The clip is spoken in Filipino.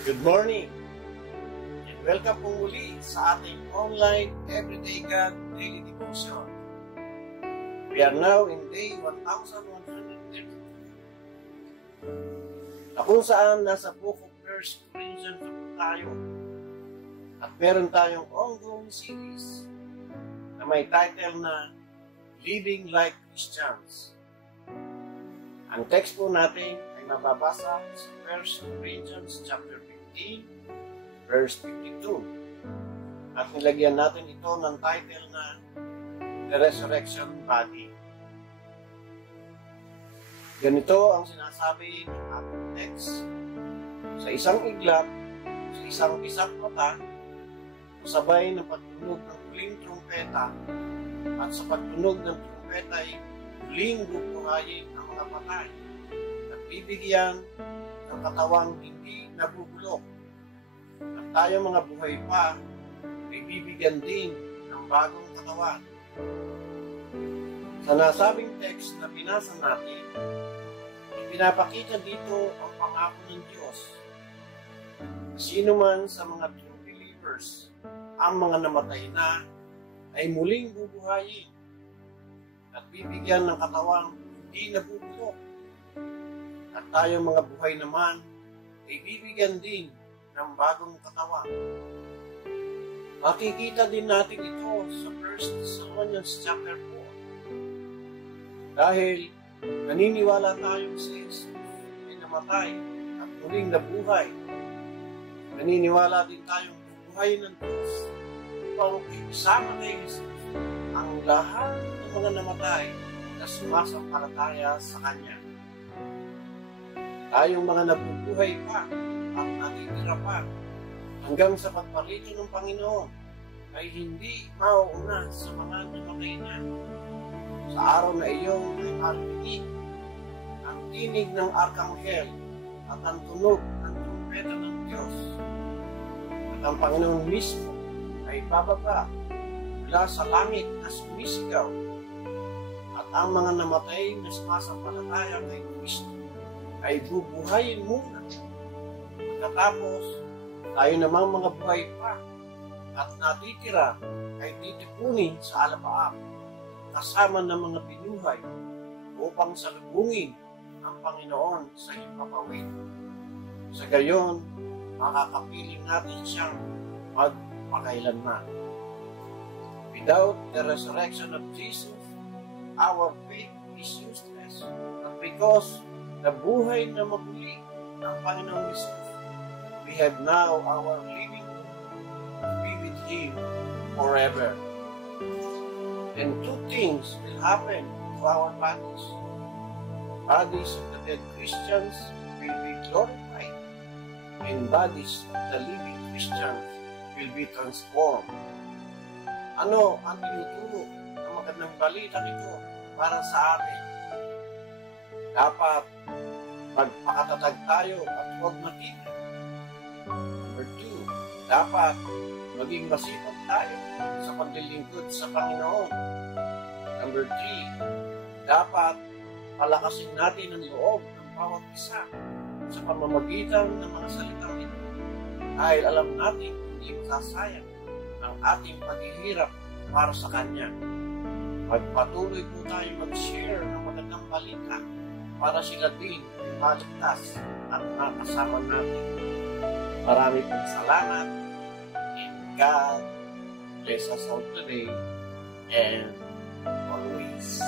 Good morning, and welcome po muli sa ating online Everyday God Daily Devotion. We are now in day 1132, na kung saan nasa book of 1 Corinthians tayo, at meron tayong ongoing series na may title na Living Like Christians. Ang text po natin ay mababasa sa 1 Corinthians chapter 15, verse 52. At nilagyan natin ito ng title na The Resurrection Body. Ganito ang sinasabi ng ating text: sa isang iglap, sa isang isang mata, sabay ng pagtunog ng huling trumpeta, at sa pagtunog ng trumpeta ay huling bubuhayin ang mga patay, at bibigyan ng katawang hindi nabubulok. At tayo mga buhay pa ay bibigyan din ng bagong katawan. Sa nasabing text na binasa natin, ipinapakita dito ang pangako ng Diyos. Sino man sa mga true believers, ang mga namatay na ay muling bubuhayin at bibigyan ng katawang hindi nabubulok. At tayo mga buhay naman ay bibigyan din ng bagong katawan. Makikita din natin ito sa 1 Thessalonians chapter 4. Dahil naniniwala tayong si Jesus ay namatay at muling nabuhay, naniniwala din tayong bubuhayin ng Diyos upang isama kay Jesus ang lahat ng mga namatay na sumasampalataya sa Kanya. Tayong mga nabubuhay pa at natitira pa hanggang sa pagparito ng Panginoon ay hindi mauuna sa mga namatay na. Sa araw na iyon ay marinig ang tinig ng arkanghel at ang tunog ng trumpeta ng Diyos. At ang Panginoon mismo ay bababa mula sa langit na sumisigaw, at ang mga namatay na sumasampalataya kay Kristo ay bubuhayin muna. Pagkatapos, tayo namang mga buhay pa at natitira ay titipunin sa alapaap kasama ng mga binuhay upang salubungin ang Panginoon sa himpapawid. Sa gayon, makakapiling natin siyang magpakailanman. Without the resurrection of Jesus, our faith is useless. But because the buhay na maguli ng Panginoong Jesus, we have now our living hope to be with Him forever. And two things will happen to our bodies. Bodies of the dead Christians will be glorified, and bodies of the living Christians will be transformed. Ano ang tinuturo ng magandang balita nito para sa atin? Dapat magpakatatag tayo at huwag matigil. Number 2, dapat maging masipag tayo sa paglilingkod sa Panginoon. Number 3, dapat palakasin natin ang loob ng bawat isa sa pamamagitan ng mga salitang ito, dahil alam natin hindi masasayang ang ating paghihirap para sa Kanya. Magpatuloy po tayo mag-share ng magandang balita para sila din ay maligtas at makasama natin. Marami pong salamat, and God bless us all today and always.